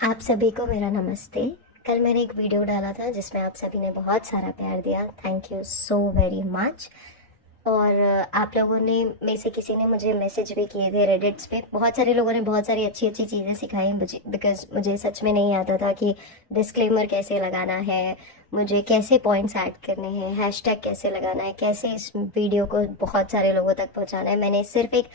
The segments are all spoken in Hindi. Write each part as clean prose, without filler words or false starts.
आप सभी को मेरा नमस्ते। कल मैंने एक वीडियो डाला था जिसमें आप सभी ने बहुत सारा प्यार दिया। Thank you so very much. और आप लोगों ने में से किसी ने मुझे मैसेज भी किए थे रेडिट्स पे। बहुत सारे लोगों ने बहुत सारी अच्छी अच्छी चीज़ें सिखाई मुझे, बिकॉज मुझे सच में नहीं आता था कि डिस्क्लेमर कैसे लगाना है, मुझे कैसे पॉइंट्स ऐड करने हैं, हैशटैग कैसे लगाना है, कैसे इस वीडियो को बहुत सारे लोगों तक पहुंचाना है। मैंने सिर्फ एक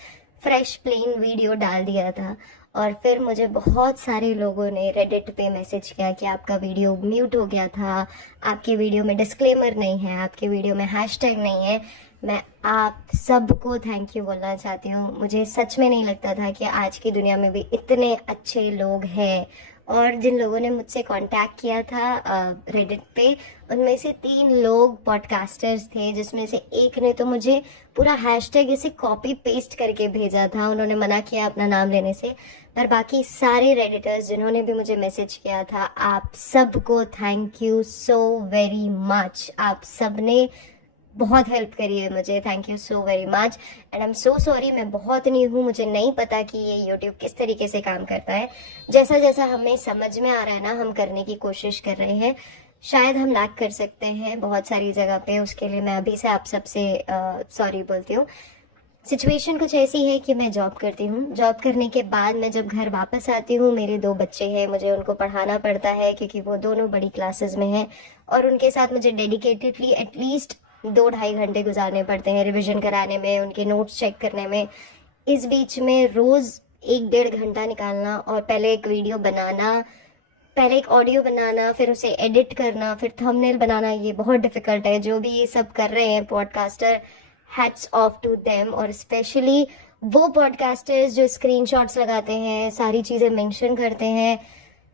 फ्रेश प्लेन वीडियो डाल दिया था और फिर मुझे बहुत सारे लोगों ने रेडिट पे मैसेज किया कि आपका वीडियो म्यूट हो गया था, आपके वीडियो में डिस्क्लेमर नहीं है, आपके वीडियो में हैशटैग नहीं है। मैं आप सबको थैंक यू बोलना चाहती हूँ। मुझे सच में नहीं लगता था कि आज की दुनिया में भी इतने अच्छे लोग हैं। और जिन लोगों ने मुझसे कांटेक्ट किया था रेडिट पे, उनमें से 3 लोग पॉडकास्टर्स थे, जिसमें से एक ने तो मुझे पूरा हैशटैग इसे कॉपी पेस्ट करके भेजा था। उन्होंने मना किया अपना नाम लेने से, पर बाकी सारे रेडिटर्स जिन्होंने भी मुझे मैसेज किया था, आप सबको thank you so very much. आप सबने बहुत हेल्प करी है मुझे। Thank you so very much and I am so sorry. मैं बहुत न्यू हूँ, मुझे नहीं पता कि ये यूट्यूब किस तरीके से काम करता है। जैसा जैसा हमें समझ में आ रहा है ना, हम करने की कोशिश कर रहे हैं। शायद हम लैक कर सकते हैं बहुत सारी जगह पे, उसके लिए मैं अभी से आप सबसे सॉरी बोलती हूँ। सिचुएशन कुछ ऐसी है कि मैं जॉब करती हूँ। जॉब करने के बाद मैं जब घर वापस आती हूँ, मेरे 2 बच्चे हैं, मुझे उनको पढ़ाना पड़ता है क्योंकि वो दोनों बड़ी क्लासेस में हैं और उनके साथ मुझे डेडिकेटेडली एटलीस्ट 2-2.5 घंटे गुजारने पड़ते हैं रिवीजन कराने में, उनके नोट्स चेक करने में। इस बीच में रोज़ 1-1.5 घंटा निकालना और पहले एक वीडियो बनाना, पहले एक ऑडियो बनाना, फिर उसे एडिट करना, फिर थंबनेल बनाना, ये बहुत डिफिकल्ट है। जो भी ये सब कर रहे हैं podcaster, hats off to them. और स्पेशली वो पॉडकास्टर्स जो स्क्रीनशॉट्स लगाते हैं, सारी चीज़ें मेंशन करते हैं,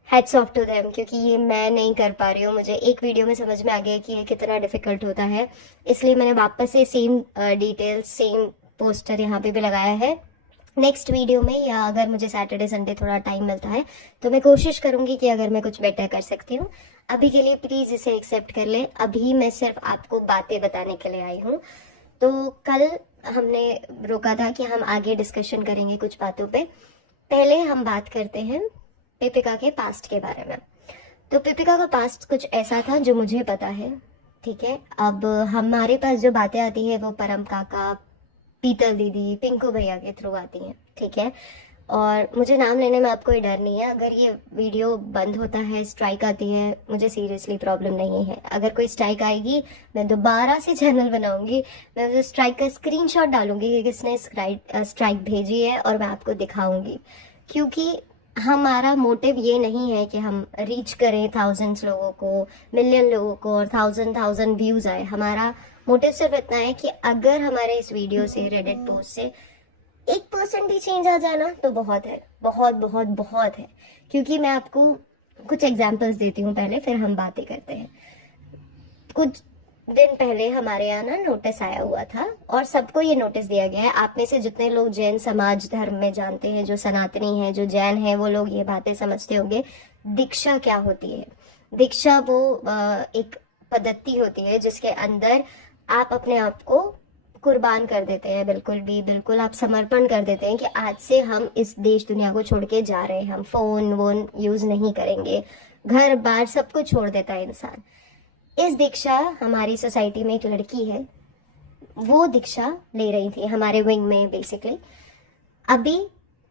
हैट्स ऑफ टू देम, क्योंकि ये मैं नहीं कर पा रही हूँ। मुझे एक वीडियो में समझ में आ गया कि ये कितना डिफिकल्ट होता है, इसलिए मैंने वापस से सेम डिटेल्स, सेम पोस्टर यहाँ पे भी लगाया है। नेक्स्ट वीडियो में, या अगर मुझे सैटरडे संडे थोड़ा टाइम मिलता है तो मैं कोशिश करूंगी कि अगर मैं कुछ बेटर कर सकती हूँ। अभी के लिए प्लीज़ इसे एक्सेप्ट कर ले। अभी मैं सिर्फ आपको बातें बताने के लिए आई हूँ। तो कल हमने रोका था कि हम आगे डिस्कशन करेंगे कुछ बातों पे। पहले हम बात करते हैं पिपिका के पास्ट के बारे में। तो पिपिका का पास्ट कुछ ऐसा था जो मुझे पता है, ठीक है। अब हमारे पास जो बातें आती है वो परम काका, पीतल दीदी, पिंकू भैया के थ्रू आती हैं, ठीक है। और मुझे नाम लेने में आपको कोई डर नहीं है। अगर ये वीडियो बंद होता है, स्ट्राइक आती है, मुझे सीरियसली प्रॉब्लम नहीं है। अगर कोई स्ट्राइक आएगी, मैं दोबारा से चैनल बनाऊंगी, मैं उस स्ट्राइक का स्क्रीनशॉट डालूंगी कि किसने स्ट्राइक भेजी है और मैं आपको दिखाऊंगी। क्योंकि हमारा मोटिव ये नहीं है कि हम रीच करें थाउजेंड्स लोगों को, मिलियन लोगों को, और थाउजेंड व्यूज आए। हमारा मोटिव सिर्फ इतना है कि अगर हमारे इस वीडियो से, रेडिट पोस्ट से 1% भी चेंज आ जाना तो बहुत है, बहुत बहुत बहुत है। क्योंकि मैं आपको कुछ एग्जांपल्स देती हूँ पहले, फिर हम बातें करते हैं। कुछ दिन पहले हमारे यहाँ ना नोटिस आया हुआ था और सबको ये नोटिस दिया गया है। आप में से जितने लोग जैन समाज धर्म में जानते हैं, जो सनातनी हैं, जो जैन हैं, वो लोग ये बातें समझते होंगे। दीक्षा क्या होती है? दीक्षा वो एक पद्धति होती है जिसके अंदर आप अपने आप को कुर्बान कर देते हैं। बिल्कुल आप समर्पण कर देते हैं कि आज से हम इस देश दुनिया को छोड़ के जा रहे हैं, हम फोन वोन यूज नहीं करेंगे, घर बार सब कुछ छोड़ देता है इंसान। इस दीक्षा, हमारी सोसाइटी में एक लड़की है, वो दीक्षा ले रही थी हमारे विंग में बेसिकली। अभी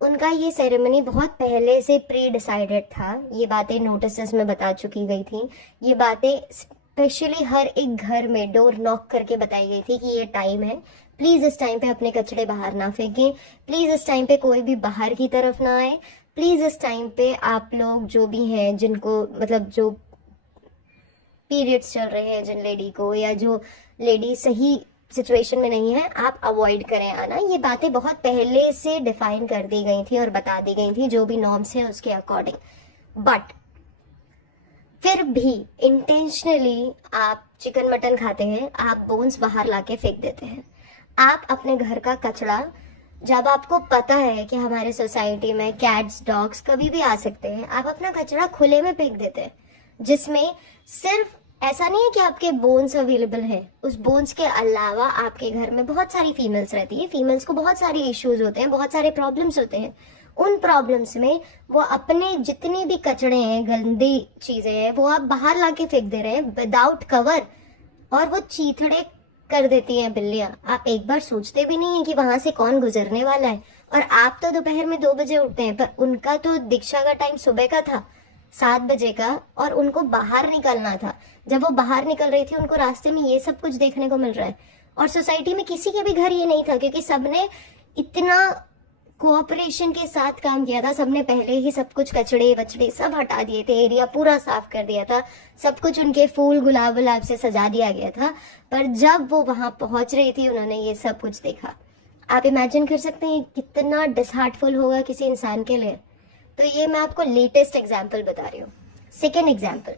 उनका ये सेरेमनी बहुत पहले से प्री डिसाइडेड था। ये बातें नोटिस में बता चुकी गई थी। ये बातें स्पेशली हर एक घर में डोर नॉक करके बताई गई थी कि ये टाइम है, प्लीज इस टाइम पे अपने कचड़े बाहर ना फेंकें, प्लीज इस टाइम पे कोई भी बाहर की तरफ ना आए, प्लीज इस टाइम पे आप लोग जो भी हैं, जिनको मतलब जो पीरियड्स चल रहे हैं, जिन लेडी को, या जो लेडी सही सिचुएशन में नहीं है, आप अवॉइड करें आना। ये बातें बहुत पहले से डिफाइन कर दी गई थी और बता दी गई थी, जो भी नॉर्म्स हैं उसके अकॉर्डिंग। बट फिर भी इंटेंशनली आप चिकन मटन खाते हैं, आप बोन्स बाहर लाके फेंक देते हैं। आप अपने घर का कचरा, जब आपको पता है कि हमारे सोसाइटी में कैट्स, डॉग्स कभी भी आ सकते हैं, आप अपना कचरा खुले में फेंक देते हैं, जिसमें सिर्फ ऐसा नहीं है कि आपके बोन्स अवेलेबल है, उस बोन्स के अलावा आपके घर में बहुत सारी फीमेल्स रहती है। फीमेल्स को बहुत सारे इश्यूज होते हैं, बहुत सारे प्रॉब्लम्स होते हैं। उन प्रॉब्लम्स में वो अपने जितनी भी कचड़े हैं, गंदी चीजें हैं, वो आप बाहर लाके फेंक दे रहे हैं विदाउट कवर, और वो चीथड़े कर देती हैं बिल्लियां। आप एक बार सोचते भी नहीं है कि वहां से कौन गुजरने वाला है। और आप तो दोपहर में 2 बजे उठते हैं, पर उनका तो दीक्षा का टाइम सुबह का था, 7 बजे का, और उनको बाहर निकलना था। जब वो बाहर निकल रही थी, उनको रास्ते में ये सब कुछ देखने को मिल रहा है। और सोसाइटी में किसी के भी घर ये नहीं था, क्योंकि सबने इतना कोऑपरेशन के साथ काम किया था। सबने पहले ही सब कुछ कचड़े वचड़े सब हटा दिए थे, एरिया पूरा साफ कर दिया था, सब कुछ उनके फूल गुलाब गुलाब से सजा दिया गया था। पर जब वो वहां पहुंच रही थी, उन्होंने ये सब कुछ देखा। आप इमेजिन कर सकते हैं कितना डिसहार्टफुल होगा किसी इंसान के लिए। तो ये मैं आपको लेटेस्ट एग्जाम्पल बता रही हूँ। सेकेंड एग्जाम्पल,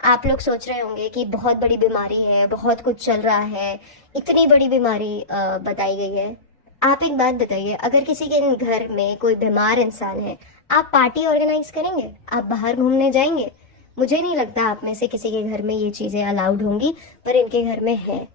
आप लोग सोच रहे होंगे कि बहुत बड़ी बीमारी है, बहुत कुछ चल रहा है, इतनी बड़ी बीमारी बताई गई है। आप एक बात बताइए, अगर किसी के घर में कोई बीमार इंसान है, आप पार्टी ऑर्गेनाइज करेंगे? आप बाहर घूमने जाएंगे? मुझे नहीं लगता आप में से किसी के घर में ये चीजें अलाउड होंगी, पर इनके घर में है।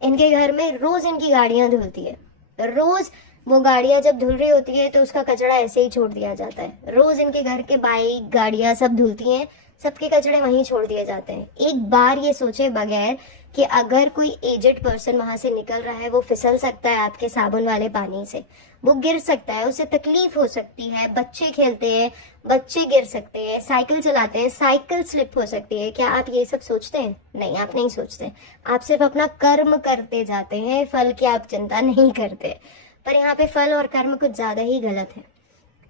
इनके घर में रोज इनकी गाड़ियां धुलती है, रोज वो गाड़ियां जब धुल रही होती है तो उसका कचरा ऐसे ही छोड़ दिया जाता है। रोज इनके घर के बाइक गाड़ियां सब धुलती हैं, सबके कचड़े वहीं छोड़ दिए जाते हैं। एक बार ये सोचे बगैर कि अगर कोई एजेड पर्सन वहां से निकल रहा है, वो फिसल सकता है आपके साबुन वाले पानी से, वो गिर सकता है, उसे तकलीफ हो सकती है। बच्चे खेलते हैं, बच्चे गिर सकते हैं, साइकिल चलाते हैं, साइकिल स्लिप हो सकती है। क्या आप ये सब सोचते हैं? नहीं, आप नहीं सोचते। आप सिर्फ अपना कर्म करते जाते हैं, फल की आप चिंता नहीं करते। पर यहाँ पे फल और कर्म कुछ ज्यादा ही गलत है।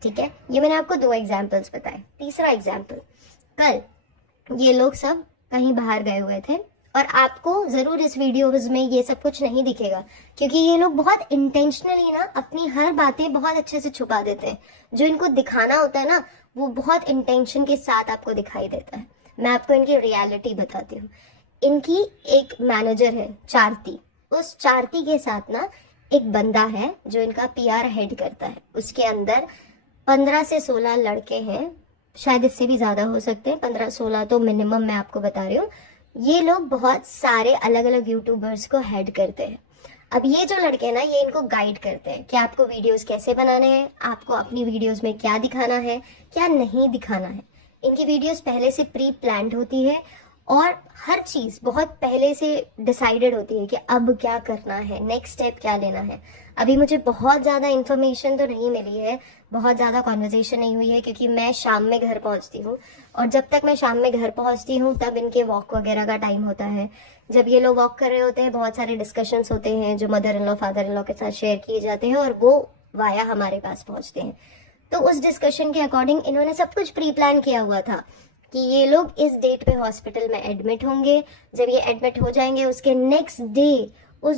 ठीक है, ये मैंने आपको 2 एग्जाम्पल्स बताए। तीसरा एग्जाम्पल, कल ये लोग सब कहीं बाहर गए हुए थे, और आपको जरूर इस वीडियोस में ये सब कुछ नहीं दिखेगा, क्योंकि ये लोग बहुत इंटेंशनली ना अपनी हर बातें बहुत अच्छे से छुपा देते हैं। जो इनको दिखाना होता है ना, वो बहुत इंटेंशन के साथ आपको दिखाई देता है। मैं आपको इनकी रियलिटी बताती हूँ। इनकी एक मैनेजर है चारती, उस चारती के साथ ना एक बंदा है जो इनका पीआर हेड करता है। उसके अंदर 15 से 16 लड़के हैं, शायद इससे भी ज्यादा हो सकते हैं, 15-16 तो मिनिमम मैं आपको बता रही हूँ। ये लोग बहुत सारे अलग अलग यूट्यूबर्स को हेड करते हैं। अब ये जो लड़के हैं ना, ये इनको गाइड करते हैं कि आपको वीडियोस कैसे बनाने हैं, आपको अपनी वीडियोस में क्या दिखाना है, क्या नहीं दिखाना है। इनकी वीडियोस पहले से प्री प्लान्ड होती है, और हर चीज बहुत पहले से डिसाइडेड होती है कि अब क्या करना है, नेक्स्ट स्टेप क्या लेना है। अभी मुझे बहुत ज्यादा इन्फॉर्मेशन तो नहीं मिली है, बहुत ज्यादा कॉन्वर्जेशन नहीं हुई है, क्योंकि मैं शाम में घर पहुंचती हूँ, और जब तक मैं शाम में घर पहुंचती हूँ तब इनके वॉक वगैरह का टाइम होता है। जब ये लोग वॉक कर रहे होते हैं, बहुत सारे डिस्कशंस होते हैं जो mother in law father in law के साथ शेयर किए जाते हैं, और वो वाया हमारे पास पहुंचते हैं। तो उस डिस्कशन के अकॉर्डिंग इन्होंने सब कुछ प्री प्लान किया हुआ था कि ये लोग इस डेट पे हॉस्पिटल में एडमिट होंगे। जब ये एडमिट हो जाएंगे, उसके नेक्स्ट डे उस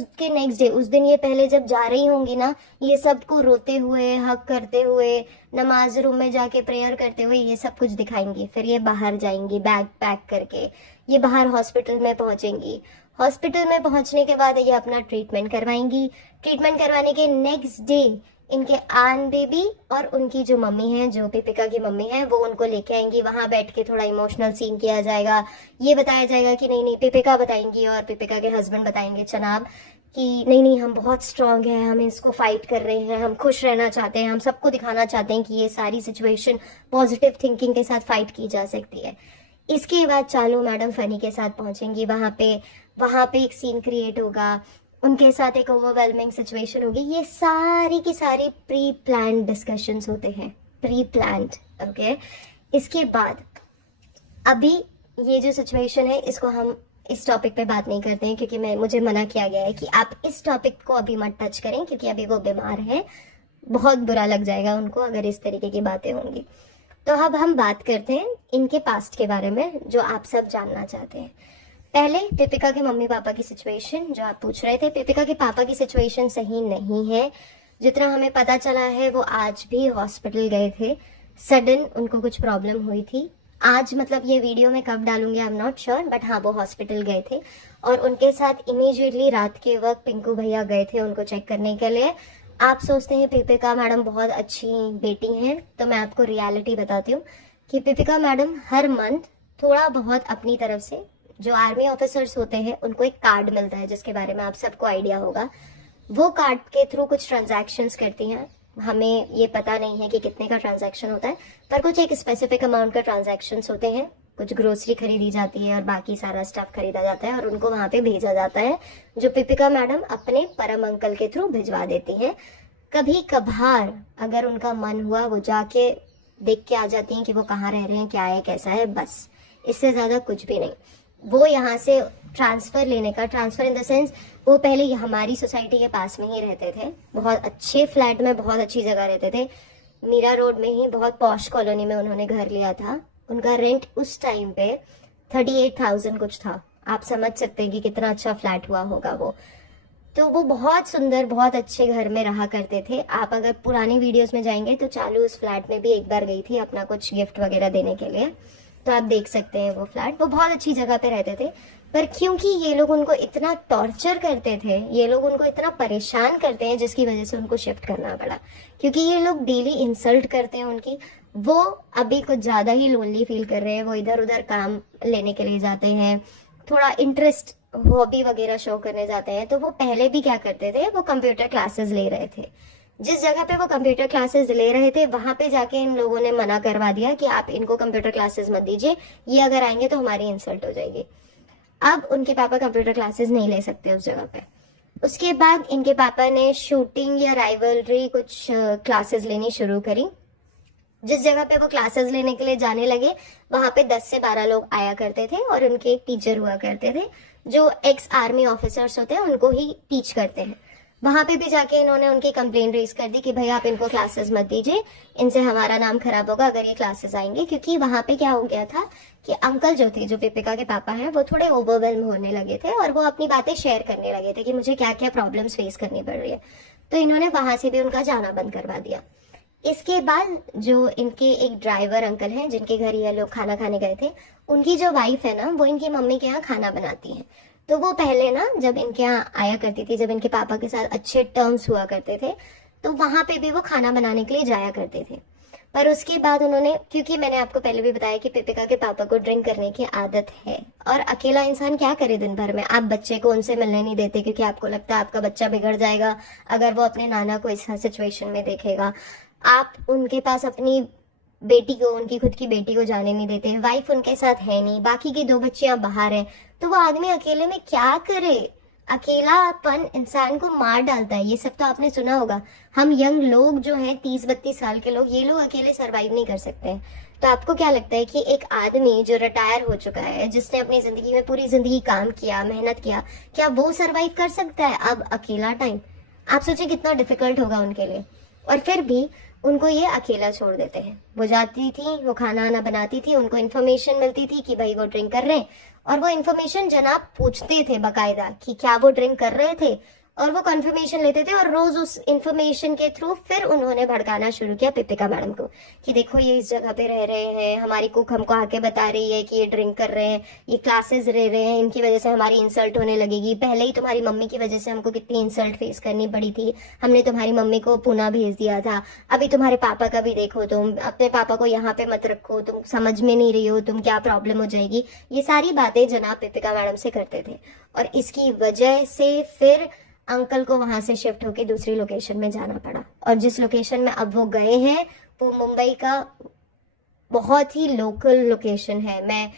दिन ये पहले जब जा रही होंगी ना, ये सबको रोते हुए, हक करते हुए, नमाज रूम में जाके प्रेयर करते हुए ये सब कुछ दिखाएंगी। फिर ये बाहर जाएंगी बैग पैक करके, ये बाहर हॉस्पिटल में पहुंचेंगी। हॉस्पिटल में पहुंचने के बाद ये अपना ट्रीटमेंट करवाएंगी। ट्रीटमेंट करवाने के नेक्स्ट डे इनके आन बेबी और उनकी जो मम्मी है, जो पिपिका की मम्मी है, वो उनको लेके आएंगी। वहां बैठ के थोड़ा इमोशनल सीन किया जाएगा। ये बताया जाएगा कि नहीं पिपिका बताएंगी और पिपिका के हस्बैंड बताएंगे चनाब कि नहीं हम बहुत स्ट्रांग हैं, हम इसको फाइट कर रहे हैं, हम खुश रहना चाहते हैं, हम सबको दिखाना चाहते हैं कि ये सारी सिचुएशन पॉजिटिव थिंकिंग के साथ फाइट की जा सकती है। इसके बाद चालू मैडम फनी के साथ पहुंचेंगी। वहां पे एक सीन क्रिएट होगा, उनके साथ एक ओवरवेलमिंग सिचुएशन होगी। ये सारी की सारी प्री प्लान्ड डिस्कशंस होते हैं, प्री प्लान्ड। ओके, इसके बाद अभी ये जो सिचुएशन है, इसको हम इस टॉपिक पे बात नहीं करते हैं, क्योंकि मुझे मना किया गया है कि आप इस टॉपिक को अभी मत टच करें, क्योंकि अभी वो बीमार है, बहुत बुरा लग जाएगा उनको अगर इस तरीके की बातें होंगी। तो अब हम बात करते हैं इनके पास्ट के बारे में, जो आप सब जानना चाहते हैं। पहले पिपिका के मम्मी पापा की सिचुएशन जो आप पूछ रहे थे। पिपिका के पापा की सिचुएशन सही नहीं है। जितना हमें पता चला है, वो आज भी हॉस्पिटल गए थे। सडन उनको कुछ प्रॉब्लम हुई थी। आज मतलब ये वीडियो में कब डालूंगी I am not sure, but हाँ वो हॉस्पिटल गए थे, और उनके साथ इमीडिएटली रात के वक्त पिंकू भैया गए थे उनको चेक करने के लिए। आप सोचते हैं पिपिका मैडम बहुत अच्छी बेटी हैं, तो मैं आपको रियलिटी बताती हूँ कि पिपिका मैडम हर मंथ थोड़ा बहुत अपनी तरफ से, जो आर्मी ऑफिसर्स होते हैं उनको एक कार्ड मिलता है जिसके बारे में आप सबको आइडिया होगा, वो कार्ड के थ्रू कुछ ट्रांजैक्शंस करती हैं। हमें ये पता नहीं है कि कितने का ट्रांजैक्शन होता है, पर कुछ एक स्पेसिफिक अमाउंट का ट्रांजैक्शंस होते हैं। कुछ ग्रोसरी खरीदी जाती है और बाकी सारा स्टफ खरीदा जाता है और उनको वहां पे भेजा जाता है, जो पिपिका मैडम अपने परम अंकल के थ्रू भिजवा देती हैं। कभी कभार अगर उनका मन हुआ वो जाके देख के आ जाती हैं कि वो कहाँ रह रहे हैं, क्या है, कैसा है, बस इससे ज्यादा कुछ भी नहीं। वो यहाँ से ट्रांसफर लेने का, ट्रांसफर इन द सेंस, वो पहले हमारी सोसाइटी के पास में ही रहते थे, बहुत अच्छे फ्लैट में, बहुत अच्छी जगह रहते थे, मीरा रोड में ही, बहुत पॉश कॉलोनी में उन्होंने घर लिया था। उनका रेंट उस टाइम पे 38,000 कुछ था। आप समझ सकते हैं कि कितना अच्छा फ्लैट हुआ होगा वो। तो वो बहुत सुंदर, बहुत अच्छे घर में रहा करते थे। आप अगर पुरानी वीडियोस में जाएंगे तो चालू उस फ्लैट में भी एक बार गई थी अपना कुछ गिफ्ट वगैरह देने के लिए, तो आप देख सकते हैं वो फ्लैट। वो बहुत अच्छी जगह पे रहते थे, पर क्योंकि ये लोग उनको इतना टॉर्चर करते थे, ये लोग उनको इतना परेशान करते हैं, जिसकी वजह से उनको शिफ्ट करना पड़ा। क्योंकि ये लोग डेली इंसल्ट करते हैं उनकी। वो अभी कुछ ज्यादा ही लोनली फील कर रहे हैं, वो इधर उधर काम लेने के लिए जाते हैं, थोड़ा इंटरेस्ट, हॉबी वगैरह शो करने जाते हैं। तो वो पहले भी क्या करते थे, वो कंप्यूटर क्लासेस ले रहे थे। जिस जगह पे वो कंप्यूटर क्लासेस ले रहे थे वहां पे जाके इन लोगों ने मना करवा दिया कि आप इनको कंप्यूटर क्लासेस मत दीजिए, ये अगर आएंगे तो हमारी इंसल्ट हो जाएगी। अब उनके पापा कंप्यूटर क्लासेस नहीं ले सकते उस जगह पे। उसके बाद इनके पापा ने शूटिंग या राइवलरी कुछ क्लासेस लेनी शुरू करी। जिस जगह पे वो क्लासेस लेने के लिए जाने लगे वहां पे 10 से 12 लोग आया करते थे और उनके एक टीचर हुआ करते थे, जो एक्स आर्मी ऑफिसर्स होते हैं, उनको ही टीच करते हैं। वहां पे भी जाके इन्होंने उनकी कंप्लेन रेज कर दी कि भाई आप इनको क्लासेस मत दीजिए, इनसे हमारा नाम खराब होगा अगर ये क्लासेस आएंगे। क्योंकि वहां पे क्या हो गया था कि अंकल जो थे, जो पिपिका के पापा हैं, वो थोड़े ओवरवेल्म होने लगे थे और वो अपनी बातें शेयर करने लगे थे कि मुझे क्या क्या प्रॉब्लम्स फेस करनी पड़ रही है। तो इन्होंने वहां से भी उनका जाना बंद करवा दिया। इसके बाद जो इनके एक ड्राइवर अंकल हैं, जिनके घर ये लोग खाना खाने गए थे, उनकी जो वाइफ है ना, वो इनकी मम्मी के यहाँ खाना बनाती है। तो वो पहले ना जब इनके यहाँ आया करती थी, जब इनके पापा के साथ अच्छे टर्म्स हुआ करते थे, तो वहां पे भी वो खाना बनाने के लिए जाया करते थे। पर उसके बाद उन्होंने, क्योंकि मैंने आपको पहले भी बताया कि पिपिका के पापा को ड्रिंक करने की आदत है, और अकेला इंसान क्या करे दिन भर में। आप बच्चे को उनसे मिलने नहीं देते क्योंकि आपको लगता है आपका बच्चा बिगड़ जाएगा अगर वो अपने नाना को इस सिचुएशन में देखेगा। आप उनके पास अपनी बेटी को, उनकी खुद की बेटी को जाने नहीं देते, वाइफ उनके साथ है नहीं, बाकी की 2 बच्चियां बाहर हैं, तो वो आदमी अकेले में क्या करे। अकेलापन इंसान को मार डालता है, ये सब तो आपने सुना होगा। हम यंग लोग जो हैं, 30-32 साल के लोग, ये लोग अकेले सरवाइव नहीं कर सकते हैं। तो आपको क्या लगता है कि एक आदमी जो रिटायर हो चुका है, जिसने अपनी जिंदगी में पूरी जिंदगी काम किया, मेहनत किया, क्या वो सरवाइव कर सकता है अब अकेला टाइम? आप सोचिए कितना डिफिकल्ट होगा उनके लिए। और फिर भी उनको ये अकेला छोड़ देते हैं। वो जाती थी, वो खाना आना बनाती थी, उनको इन्फॉर्मेशन मिलती थी कि भाई वो ड्रिंक कर रहे हैं, और वो इन्फॉर्मेशन जनाब पूछते थे बकायदा कि क्या वो ड्रिंक कर रहे थे, और वो कंफर्मेशन लेते थे। और रोज उस इन्फॉर्मेशन के थ्रू फिर उन्होंने भड़काना शुरू किया पिपिका मैडम को कि देखो ये इस जगह पे रह रहे हैं, हमारी कुक हमको आके बता रही है कि ये ड्रिंक कर रहे हैं, ये क्लासेस ले रहे हैं, इनकी वजह से हमारी इंसल्ट होने लगेगी। पहले ही तुम्हारी मम्मी की वजह से हमको कितनी इंसल्ट फेस करनी पड़ी थी, हमने तुम्हारी मम्मी को पुणे भेज दिया था, अभी तुम्हारे पापा का भी देखो, तुम अपने पापा को यहाँ पे मत रखो, तुम समझ में नहीं रही हो, तुम क्या प्रॉब्लम हो जाएगी। ये सारी बातें जनाब पिपिका मैडम से करते थे, और इसकी वजह से फिर अंकल को वहां से शिफ्ट होकर दूसरी लोकेशन में जाना पड़ा। और जिस लोकेशन में अब वो गए हैं वो मुंबई का बहुत ही लोकल लोकेशन है। मैं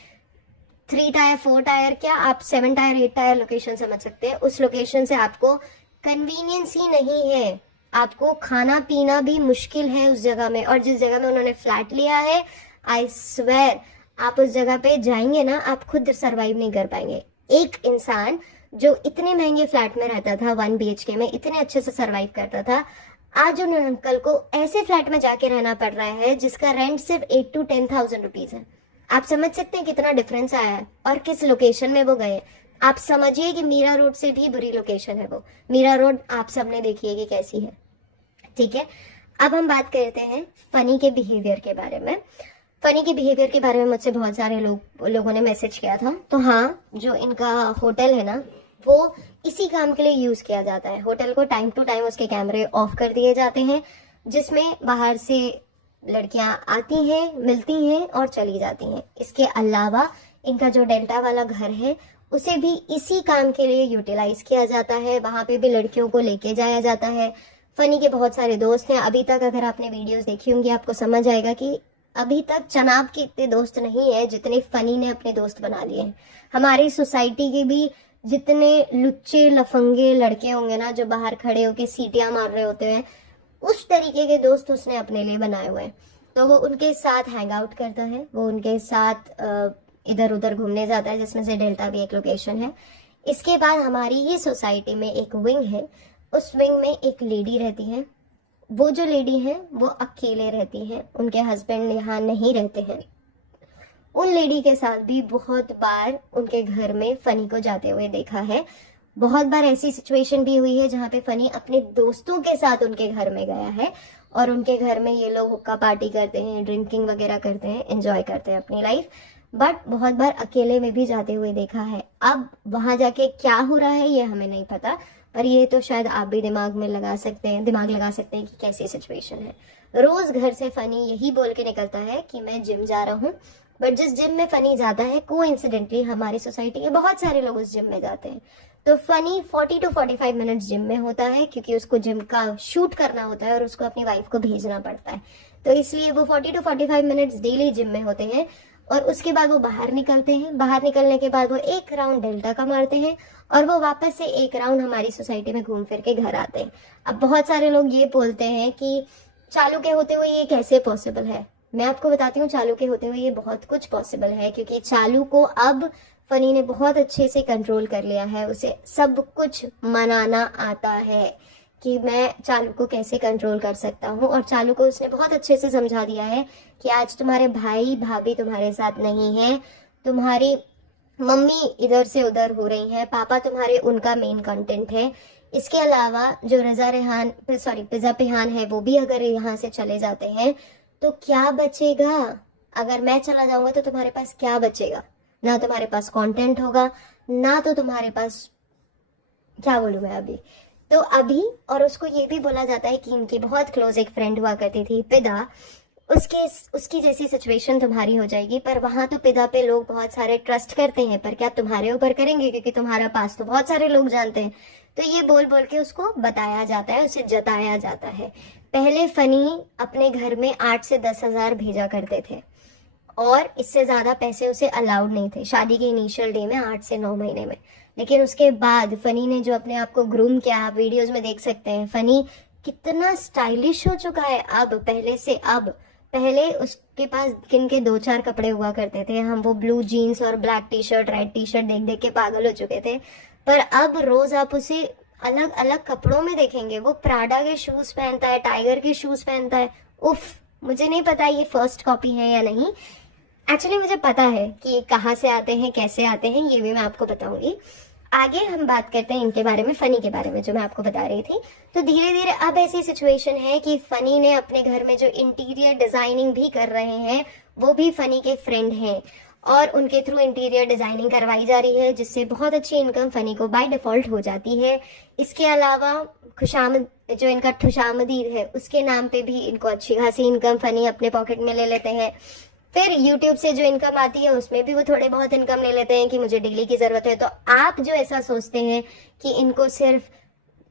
3 टायर 4 टायर क्या, आप 7 टायर 8 टायर लोकेशन समझ सकते हैं। उस लोकेशन से आपको कन्वीनियंस ही नहीं है, आपको खाना पीना भी मुश्किल है उस जगह में। और जिस जगह में उन्होंने फ्लैट लिया है, आई स्वेर आप उस जगह पे जाएंगे ना, आप खुद सरवाइव नहीं कर पाएंगे। एक इंसान जो इतने महंगे फ्लैट में रहता था, 1 BHK में, इतने अच्छे से सरवाइव करता था, आज उन अंकल को ऐसे फ्लैट में जाके रहना पड़ रहा है जिसका रेंट सिर्फ 8 to 10,000 रुपीज है। आप समझ सकते हैं कितना डिफरेंस आया है, और किस लोकेशन में वो गए। आप समझिए कि मीरा रोड से भी बुरी लोकेशन है वो। मीरा रोड आप सबने देखी है कि कैसी है, ठीक है। अब हम बात करते हैं फनी के बिहेवियर के बारे में। फनी के बिहेवियर के बारे में मुझसे बहुत सारे लोगों ने मैसेज किया था। तो हाँ, जो इनका होटल है ना, वो इसी काम के लिए यूज किया जाता है। होटल को टाइम टू टाइम उसके कैमरे ऑफ कर दिए जाते हैं, जिसमें बाहर से लड़कियां आती हैं, मिलती हैं और चली जाती हैं। इसके अलावा इनका जो डेल्टा वाला घर है उसे भी इसी काम के लिए यूटिलाइज किया जाता है। वहां पे भी लड़कियों को लेके जाया जाता है। फनी के बहुत सारे दोस्त हैं। अभी तक अगर आपने वीडियोस देखी होंगी आपको समझ आएगा कि अभी तक चनाब के इतने दोस्त नहीं है जितने फनी ने अपने दोस्त बना लिए हैं। हमारी सोसाइटी के भी जितने लुच्चे लफंगे लड़के होंगे ना, जो बाहर खड़े होके सीटियां मार रहे होते हैं, उस तरीके के दोस्त उसने अपने लिए बनाए हुए हैं। तो वो उनके साथ हैंग आउट करता है, वो उनके साथ इधर उधर घूमने जाता है, जिसमें से डेल्टा भी एक लोकेशन है। इसके बाद हमारी ही सोसाइटी में एक विंग है, उस विंग में एक लेडी रहती है। वो जो लेडी है वो अकेले रहती है, उनके हस्बैंड यहाँ नहीं रहते हैं। उन लेडी के साथ भी बहुत बार उनके घर में फनी को जाते हुए देखा है। बहुत बार ऐसी सिचुएशन भी हुई है जहाँ पे फनी अपने दोस्तों के साथ उनके घर में गया है और उनके घर में ये लोग हुक्का पार्टी करते हैं, ड्रिंकिंग वगैरह करते हैं, एंजॉय करते हैं अपनी लाइफ। बट बहुत बार अकेले में भी जाते हुए देखा है। अब वहां जाके क्या हो रहा है ये हमें नहीं पता, पर ये तो शायद आप भी दिमाग लगा सकते हैं कि कैसी सिचुएशन है। रोज घर से फनी यही बोल के निकलता है कि मैं जिम जा रहा हूँ, बट जिस जिम में फनी जाता है कोइंसिडेंटली हमारी सोसाइटी के बहुत सारे लोग उस जिम में जाते हैं। तो फनी 40 to 45 मिनट्स जिम में होता है, क्योंकि उसको जिम का शूट करना होता है और उसको अपनी वाइफ को भेजना पड़ता है। तो इसलिए वो 40 to 45 मिनट्स डेली जिम में होते हैं और उसके बाद वो बाहर निकलते हैं। बाहर निकलने के बाद वो एक राउंड डेल्टा का मारते हैं और वो वापस से एक राउंड हमारी सोसाइटी में घूम फिर के घर आते हैं। अब बहुत सारे लोग ये बोलते हैं कि चालू के होते हुए ये कैसे पॉसिबल है। मैं आपको बताती हूँ चालू के होते हुए ये बहुत कुछ पॉसिबल है, क्योंकि चालू को अब फनी ने बहुत अच्छे से कंट्रोल कर लिया है। उसे सब कुछ मनाना आता है कि मैं चालू को कैसे कंट्रोल कर सकता हूँ, और चालू को उसने बहुत अच्छे से समझा दिया है कि आज तुम्हारे भाई भाभी तुम्हारे साथ नहीं है, तुम्हारी मम्मी इधर से उधर हो रही है, पापा तुम्हारे उनका मेन कंटेंट है। इसके अलावा जो पिज़्ज़ा पिहान है वो भी अगर यहाँ से चले जाते हैं तो क्या बचेगा। अगर मैं चला जाऊंगा तो तुम्हारे पास क्या बचेगा? ना तुम्हारे पास कंटेंट होगा, ना तो तुम्हारे पास, क्या बोलूं मैं अभी और उसको ये भी बोला जाता है कि इनकी बहुत क्लोज एक फ्रेंड हुआ करती थी पिदा, उसकी जैसी सिचुएशन तुम्हारी हो जाएगी। पर वहां तो पिदा पे लोग बहुत सारे ट्रस्ट करते हैं, पर क्या तुम्हारे ऊपर करेंगे? क्योंकि तुम्हारा पास तो बहुत सारे लोग जानते हैं। तो ये बोल बोल के उसको बताया जाता है, उसे जताया जाता है। पहले फनी अपने घर में 8 से 10 हजार भेजा करते थे और इससे ज्यादा पैसे उसे अलाउड नहीं थे शादी के इनिशियल डे में, 8 से 9 महीने में। लेकिन उसके बाद फनी ने जो अपने आप को ग्रूम किया, आप वीडियोज में देख सकते हैं फनी कितना स्टाइलिश हो चुका है अब पहले से। अब पहले उसके पास किन के 2-4 कपड़े हुआ करते थे, हम वो ब्लू जीन्स और black T shirt red T shirt देख देख के पागल हो चुके थे। पर अब रोज आप उसे अलग अलग कपड़ों में देखेंगे। वो प्राडा के शूज पहनता है, टाइगर के शूज पहनता है। उफ, मुझे नहीं पता ये फर्स्ट कॉपी है या नहीं। एक्चुअली मुझे पता है कि कहाँ से आते हैं, कैसे आते हैं, ये भी मैं आपको बताऊंगी। आगे हम बात करते हैं इनके बारे में, फनी के बारे में, जो मैं आपको बता रही थी। तो धीरे धीरे अब ऐसी सिचुएशन है कि फनी ने अपने घर में जो इंटीरियर डिजाइनिंग भी कर रहे हैं वो भी फनी के फ्रेंड हैं और उनके थ्रू इंटीरियर डिजाइनिंग करवाई जा रही है, जिससे बहुत अच्छी इनकम फनी को बाय डिफॉल्ट हो जाती है। इसके अलावा खुशामद, जो इनका खुशामदीद है, उसके नाम पे भी इनको अच्छी खासी इनकम फनी अपने पॉकेट में ले लेते हैं। फिर YouTube से जो इनकम आती है उसमें भी वो थोड़े बहुत इनकम ले लेते हैं कि मुझे डेली की जरूरत है। तो आप जो ऐसा सोचते हैं कि इनको सिर्फ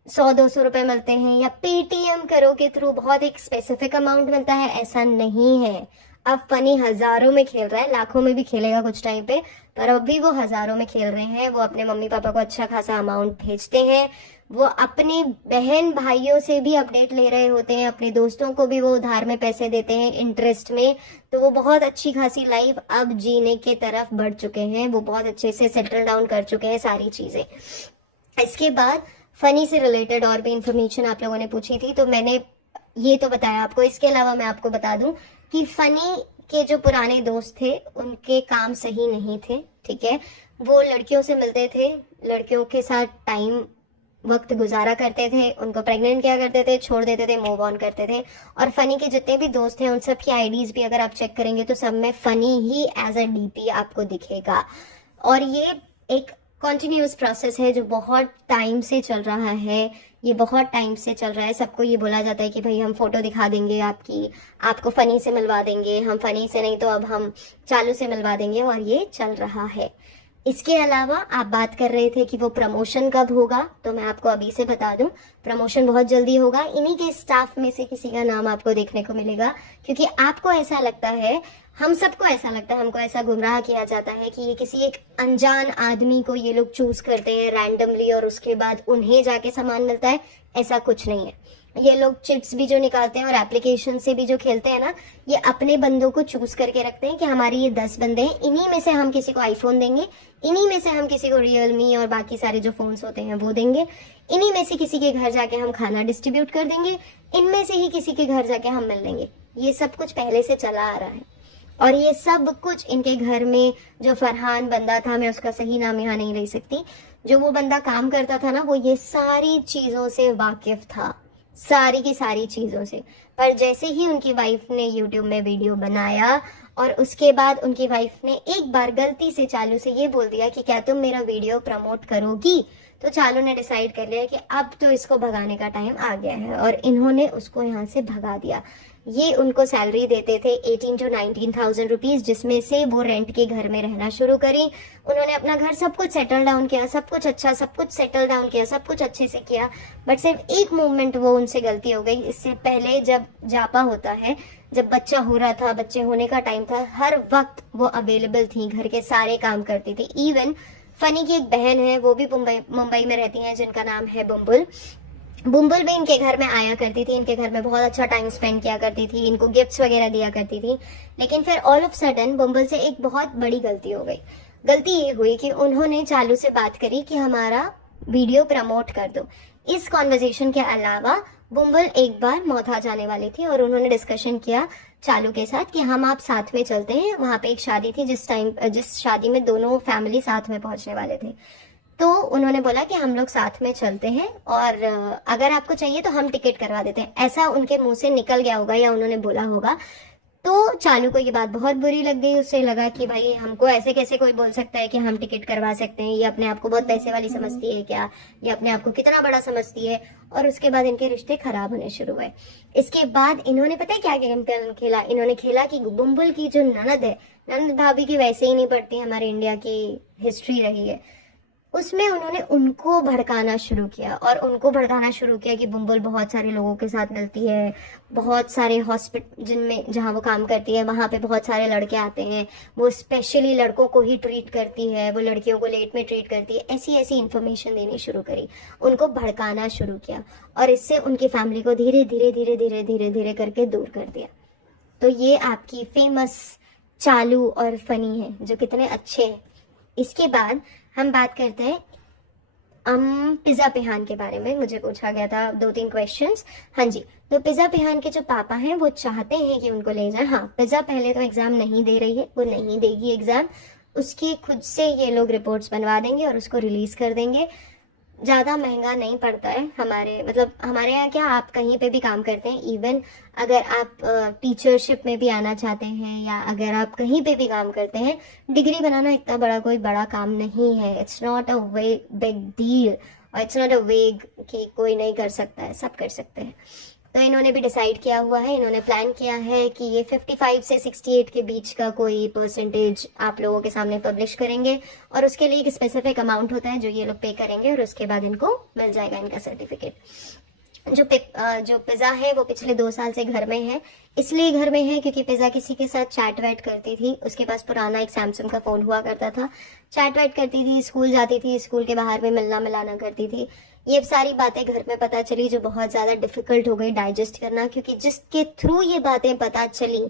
100-200 रुपए मिलते हैं या पेटीएम करो के थ्रू बहुत एक स्पेसिफिक अमाउंट मिलता है, ऐसा नहीं है। अब फनी हजारों में खेल रहा है, लाखों में भी खेलेगा कुछ टाइम पे, पर अभी वो हजारों में खेल रहे हैं। वो अपने मम्मी पापा को अच्छा खासा अमाउंट भेजते हैं, वो अपने बहन भाइयों से भी अपडेट ले रहे होते हैं, अपने दोस्तों को भी वो उधार में पैसे देते हैं इंटरेस्ट में। तो वो बहुत अच्छी खासी लाइफ अब जीने की तरफ बढ़ चुके हैं, वो बहुत अच्छे से सेटल डाउन कर चुके हैं सारी चीजें। इसके बाद फनी से रिलेटेड और भी इंफॉर्मेशन आप लोगों ने पूछी थी, तो मैंने ये तो बताया आपको। इसके अलावा मैं आपको बता दूं कि फनी के जो पुराने दोस्त थे उनके काम सही नहीं थे, ठीक है। वो लड़कियों से मिलते थे, लड़कियों के साथ टाइम वक्त गुजारा करते थे, उनको प्रेग्नेंट किया करते थे, छोड़ देते थे, मूव ऑन करते थे। और फनी के जितने भी दोस्त हैं उन सब की आईडीज भी अगर आप चेक करेंगे तो सब में फनी ही एज अ डीपी आपको दिखेगा। और ये एक कॉन्टिन्यूस प्रोसेस है जो बहुत टाइम से चल रहा है, ये बहुत टाइम से चल रहा है। सबको ये बोला जाता है कि भाई हम फोटो दिखा देंगे आपकी, आपको फनी से मिलवा देंगे, हम फनी से नहीं तो अब हम चालू से मिलवा देंगे, और ये चल रहा है। इसके अलावा आप बात कर रहे थे कि वो प्रमोशन कब होगा, तो मैं आपको अभी से बता दूं, प्रमोशन बहुत जल्दी होगा। इन्हीं के स्टाफ में से किसी का नाम आपको देखने को मिलेगा, क्योंकि आपको ऐसा लगता है, हम सबको ऐसा लगता है, हमको ऐसा गुमराह किया जाता है कि ये किसी एक अनजान आदमी को ये लोग चूज करते हैं रैंडमली और उसके बाद उन्हें जाके सामान मिलता है। ऐसा कुछ नहीं है। ये लोग चिट्स भी जो निकालते हैं और एप्लीकेशन से भी जो खेलते हैं ना, ये अपने बंदों को चूज करके रखते हैं कि हमारी ये 10 बंदे हैं, इन्हीं में से हम किसी को आईफोन देंगे, इन्हीं में से हम किसी को रियलमी और बाकी सारे जो फोन्स होते हैं वो देंगे, इन्हीं में से किसी के घर जाके हम खाना डिस्ट्रीब्यूट कर देंगे, इनमें से ही किसी के घर जाके हम मिल लेंगे। ये सब कुछ पहले से चला आ रहा है और ये सब कुछ इनके घर में जो फरहान बंदा था, मैं उसका सही नाम यहाँ नहीं ले सकती, जो वो बंदा काम करता था ना, वो ये सारी चीजों से वाकिफ था, सारी की सारी चीजों से। पर जैसे ही उनकी वाइफ ने यूट्यूब में वीडियो बनाया और उसके बाद उनकी वाइफ ने एक बार गलती से चालू से ये बोल दिया कि क्या तुम मेरा वीडियो प्रमोट करोगी, तो चालू ने डिसाइड कर लिया कि अब तो इसको भगाने का टाइम आ गया है और इन्होंने उसको यहाँ से भगा दिया। ये उनको सैलरी देते थे 18 to 19,000 रुपीज, जिसमें से वो रेंट के घर में रहना शुरू करी। उन्होंने अपना घर सब कुछ सेटल डाउन किया, सब कुछ अच्छा, सब कुछ सेटल डाउन किया, सब कुछ अच्छे से किया। बट सिर्फ एक मूवमेंट वो उनसे गलती हो गई। इससे पहले जब जापा होता है, जब बच्चा हो रहा था, बच्चे होने का टाइम था, हर वक्त वो अवेलेबल थी, घर के सारे काम करती थी। इवन फनी की एक बहन है, वो भी मुंबई में रहती है, जिनका नाम है बुम्बुल। बुम्बुल भी इनके घर में आया करती थी, इनके घर में बहुत अच्छा टाइम स्पेंड किया करती थी, इनको गिफ्ट्स वगैरह दिया करती थी। लेकिन फिर ऑल ऑफ सडन बुम्बुल से एक बहुत बड़ी गलती हो गई। गलती ये हुई कि उन्होंने चालू से बात करी कि हमारा वीडियो प्रमोट कर दो। इस कॉन्वर्जेशन के अलावा बुम्बुल एक बार मौथा जाने वाली थी और उन्होंने डिस्कशन किया चालू के साथ कि हम आप साथ में चलते हैं। वहां पे एक शादी थी जिस शादी में दोनों फैमिली साथ में पहुंचने वाले थे, तो उन्होंने बोला कि हम लोग साथ में चलते हैं और अगर आपको चाहिए तो हम टिकट करवा देते हैं। ऐसा उनके मुंह से निकल गया होगा या उन्होंने बोला होगा। तो चालू को ये बात बहुत बुरी लग गई। उससे लगा कि भाई हमको ऐसे कैसे कोई बोल सकता है कि हम टिकट करवा सकते हैं, ये अपने आप को बहुत पैसे वाली समझती है क्या, ये अपने आप को कितना बड़ा समझती है। और उसके बाद इनके रिश्ते खराब होने शुरू हुए। इसके बाद इन्होंने पता है क्या गेम खेला, इन्होंने खेला कि बुम्बुल की जो ननद है, ननद भाभी की वैसे ही नहीं पड़ती, हमारे इंडिया की हिस्ट्री रही है, उसमें उन्होंने उनको भड़काना शुरू किया। और उनको भड़काना शुरू किया कि बुम्बुल बहुत सारे लोगों के साथ मिलती है, बहुत सारे हॉस्पिटल जिनमें जहाँ वो काम करती है वहाँ पे बहुत सारे लड़के आते हैं, वो स्पेशली लड़कों को ही ट्रीट करती है, वो लड़कियों को लेट में ट्रीट करती है। ऐसी ऐसी इन्फॉर्मेशन देनी शुरू करी, उनको भड़काना शुरू किया और इससे उनकी फैमिली को धीरे धीरे धीरे धीरे धीरे धीरे करके दूर कर दिया। तो ये आपकी फेमस चालू और फनी है, जो कितने अच्छे हैं। इसके बाद हम बात करते हैं पिज्जा पिहान के बारे में। मुझे पूछा गया था 2-3 क्वेश्चंस। हाँ जी, तो पिज्जा पिहान के जो पापा हैं वो चाहते हैं कि उनको ले जाए। हाँ, पिज्जा पहले तो एग्जाम नहीं दे रही है, वो नहीं देगी एग्जाम, उसकी खुद से ये लोग रिपोर्ट्स बनवा देंगे और उसको रिलीज कर देंगे। ज़्यादा महंगा नहीं पड़ता है। हमारे यहाँ क्या, आप कहीं पे भी काम करते हैं, इवन अगर आप टीचरशिप में भी आना चाहते हैं या अगर आप कहीं पे भी काम करते हैं, डिग्री बनाना इतना कोई बड़ा काम नहीं है। It's not a big deal और इट्स नॉट अ वे कि कोई नहीं कर सकता है, सब कर सकते हैं। तो इन्होंने भी डिसाइड किया हुआ है, इन्होंने प्लान किया है कि ये 55 से 68 के बीच का कोई परसेंटेज आप लोगों के सामने पब्लिश करेंगे और उसके लिए एक स्पेसिफिक अमाउंट होता है जो ये लोग पे करेंगे और उसके बाद इनको मिल जाएगा इनका सर्टिफिकेट। जो पिज्जा है वो पिछले 2 साल से घर में है। इसलिए घर में है क्योंकि पिज्जा किसी के साथ चैट वैट करती थी। उसके पास पुराना एक सैमसंग का फोन हुआ करता था, चैट वैट करती थी, स्कूल जाती थी, स्कूल के बाहर में मिलना मिलाना करती थी। ये सारी बातें घर में पता चली, जो बहुत ज्यादा डिफिकल्ट हो गई डाइजेस्ट करना, क्योंकि जिसके थ्रू ये बातें पता चली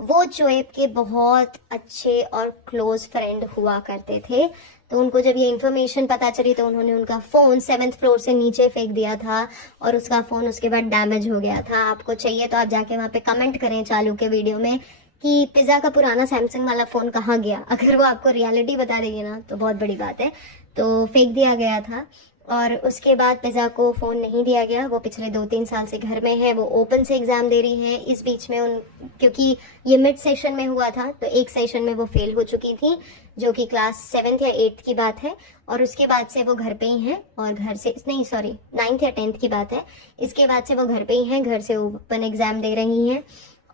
वो चोएब के बहुत अच्छे और क्लोज फ्रेंड हुआ करते थे। तो उनको जब ये इन्फॉर्मेशन पता चली तो उन्होंने उनका फोन 7th फ्लोर से नीचे फेंक दिया था और उसका फोन उसके बाद डैमेज हो गया था। आपको चाहिए तो आप जाके वहां पे कमेंट करें चालू के वीडियो में कि पिज्जा का पुराना सैमसंग वाला फोन कहाँ गया। अगर वो आपको रियलिटी बता देगी ना तो बहुत बड़ी बात है। तो फेंक दिया गया था और उसके बाद पिज्जा को फोन नहीं दिया गया। वो पिछले 2-3 साल से घर में है, वो ओपन से एग्जाम दे रही है। इस बीच में क्योंकि ये मिड सेशन में हुआ था तो एक सेशन में वो फेल हो चुकी थी, जो कि क्लास 7th या 8th की बात है, और उसके बाद से वो घर पे ही है और घर से 9th या 10th की बात है। इसके बाद से वो घर पे ही है, घर से ओपन एग्जाम दे रही हैं।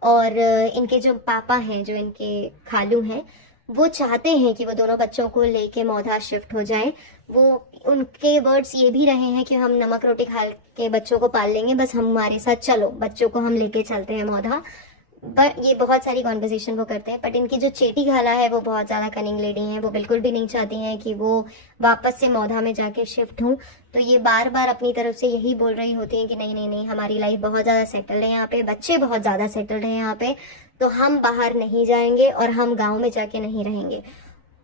और इनके जो पापा हैं, जो इनके खालू हैं, वो चाहते हैं कि वो दोनों बच्चों को लेके मौधा शिफ्ट हो जाए। वो उनके वर्ड्स ये भी रहे हैं कि हम नमक रोटी खा के बच्चों को पाल लेंगे, बस हमारे साथ चलो, बच्चों को हम लेके चलते हैं मौधा। बट ये बहुत सारी कॉन्वर्जेशन वो करते हैं। बट इनकी जो चेटी खाला है वो बहुत ज़्यादा कनिंग लेडी हैं, वो बिल्कुल भी नहीं चाहती हैं कि वो वापस से मौधा में जाके शिफ्ट हूँ। तो ये बार बार अपनी तरफ से यही बोल रही होती हैं कि नहीं नहीं नहीं, हमारी लाइफ बहुत ज़्यादा सेटल्ड है यहाँ पे, बच्चे बहुत ज़्यादा सेटल्ड हैं यहाँ पे, तो हम बाहर नहीं जाएंगे और हम गाँव में जाके नहीं रहेंगे।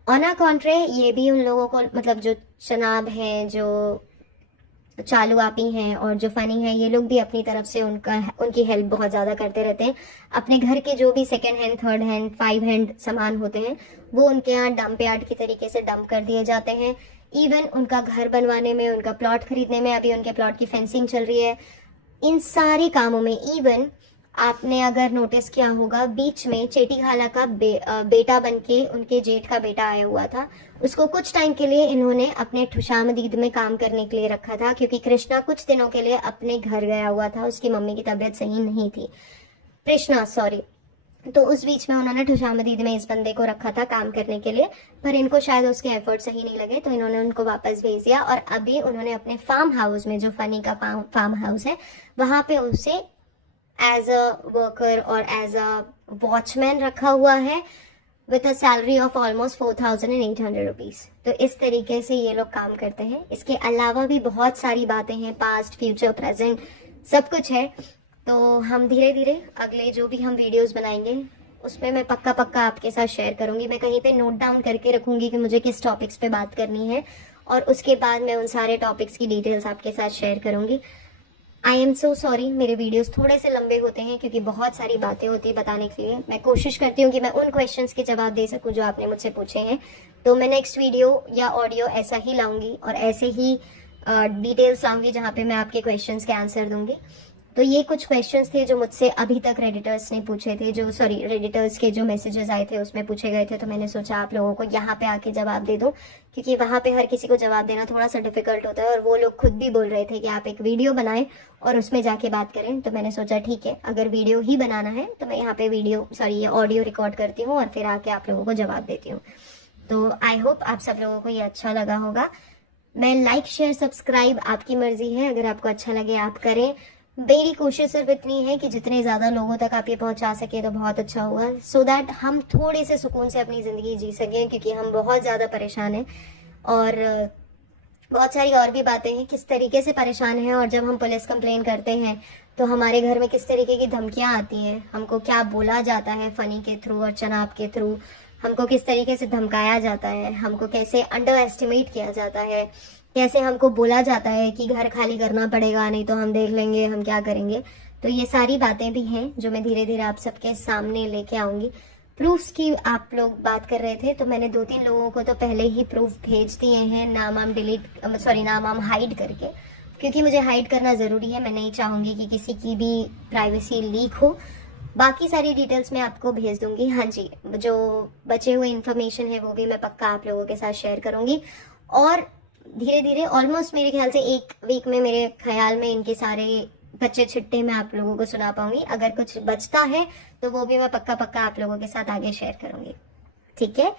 ऑन अ कॉन्ट्रे ये भी उन लोगों को, मतलब जो चनाब हैं, जो चालू आपी हैं और जो फनी है, ये लोग भी अपनी तरफ से उनकी हेल्प बहुत ज़्यादा करते रहते हैं। अपने घर के जो भी second hand, third hand, 5 hand सामान होते हैं वो उनके यहाँ डंप यार्ड की तरीके से डंप कर दिए जाते हैं। इवन उनका घर बनवाने में, उनका प्लॉट खरीदने में, अभी उनके प्लॉट की फेंसिंग चल रही है, इन सारे कामों में। इवन आपने अगर नोटिस किया होगा, बीच में चेटी खाला का बेटा बनके उनके जेठ का बेटा आया हुआ था, उसको कुछ टाइम के लिए इन्होंने अपने खुशामदीद में काम करने के लिए रखा था, क्योंकि कृष्णा कुछ दिनों के लिए अपने घर गया हुआ था, उसकी मम्मी की तबीयत सही नहीं थी, कृष्णा सॉरी। तो उस बीच में उन्होंने खुशामदीद में इस बंदे को रखा था काम करने के लिए, पर इनको शायद उसके एफर्ट सही नहीं लगे, तो इन्होंने उनको वापस भेज दिया। और अभी उन्होंने अपने फार्म हाउस में, जो फनी का फार्म हाउस है, वहां पे उसे एज अ वर्कर और एज अ वॉचमैन रखा हुआ है, with a salary of almost 4,800 rupees. तो इस तरीके से ये लोग काम करते हैं। इसके अलावा भी बहुत सारी बातें हैं, पास्ट, फ्यूचर, प्रेजेंट, सब कुछ है। तो हम धीरे धीरे अगले जो भी हम वीडियोस बनाएंगे उसमें मैं पक्का पक्का आपके साथ शेयर करूंगी। मैं कहीं पे नोट डाउन करके रखूंगी कि मुझे किस टॉपिक्स पे बात करनी है, और उसके बाद मैं उन सारे टॉपिक्स की डिटेल्स आपके साथ शेयर करूंगी। आई एम सो सॉरी, मेरे वीडियोस थोड़े से लंबे होते हैं क्योंकि बहुत सारी बातें होती है बताने के लिए। मैं कोशिश करती हूँ कि मैं उन क्वेश्चंस के जवाब दे सकूँ जो आपने मुझसे पूछे हैं। तो मैं नेक्स्ट वीडियो या ऑडियो ऐसा ही लाऊंगी और ऐसे ही डिटेल्स लाऊंगी जहाँ पे मैं आपके क्वेश्चंस के आंसर दूंगी। तो ये कुछ क्वेश्चंस थे जो मुझसे अभी तक रेडिटर्स ने पूछे थे, जो रेडिटर्स के जो मैसेजेस आए थे उसमें पूछे गए थे। तो मैंने सोचा आप लोगों को यहाँ पे आके जवाब दे दूं, क्योंकि वहाँ पे हर किसी को जवाब देना थोड़ा सा डिफिकल्ट होता है, और वो लोग खुद भी बोल रहे थे कि आप एक वीडियो बनाएं और उसमें जाके बात करें। तो मैंने सोचा ठीक है, अगर वीडियो ही बनाना है तो मैं यहाँ पे ये ऑडियो रिकॉर्ड करती हूँ और फिर आके आप लोगों को जवाब देती हूँ। तो आई होप आप सब लोगों को ये अच्छा लगा होगा। मैं लाइक, शेयर, सब्सक्राइब आपकी मर्जी है, अगर आपको अच्छा लगे आप करें। मेरी कोशिश सिर्फ इतनी है कि जितने ज़्यादा लोगों तक आप ये पहुंचा सके तो बहुत अच्छा होगा, सो दैट हम थोड़े से सुकून से अपनी ज़िंदगी जी सकें, क्योंकि हम बहुत ज़्यादा परेशान हैं। और बहुत सारी और भी बातें हैं किस तरीके से परेशान हैं, और जब हम पुलिस कंप्लेन करते हैं तो हमारे घर में किस तरीके की धमकियाँ आती हैं, हमको क्या बोला जाता है फनी के थ्रू और चनाब के थ्रू, हमको किस तरीके से धमकाया जाता है, हमको कैसे अंडर एस्टिमेट किया जाता है, कैसे हमको बोला जाता है कि घर खाली करना पड़ेगा, नहीं तो हम देख लेंगे, हम क्या करेंगे। तो ये सारी बातें भी हैं जो मैं धीरे धीरे आप सबके सामने लेके आऊंगी। प्रूफ्स की आप लोग बात कर रहे थे, तो मैंने 2-3 लोगों को तो पहले ही प्रूफ भेज दिए हैं, नाम वाम हाइड करके, क्योंकि मुझे हाइड करना ज़रूरी है। मैं नहीं चाहूँगी कि किसी की भी प्राइवेसी लीक हो। बाकी सारी डिटेल्स मैं आपको भेज दूंगी। हाँ जी, जो बचे हुए इन्फॉर्मेशन है वो भी मैं पक्का आप लोगों के साथ शेयर करूंगी। और धीरे धीरे ऑलमोस्ट मेरे ख्याल से 1 वीक में, मेरे ख्याल में, इनके सारे बच्चे छिट्टे मैं आप लोगों को सुना पाऊंगी। अगर कुछ बचता है तो वो भी मैं पक्का पक्का आप लोगों के साथ आगे शेयर करूंगी। ठीक है।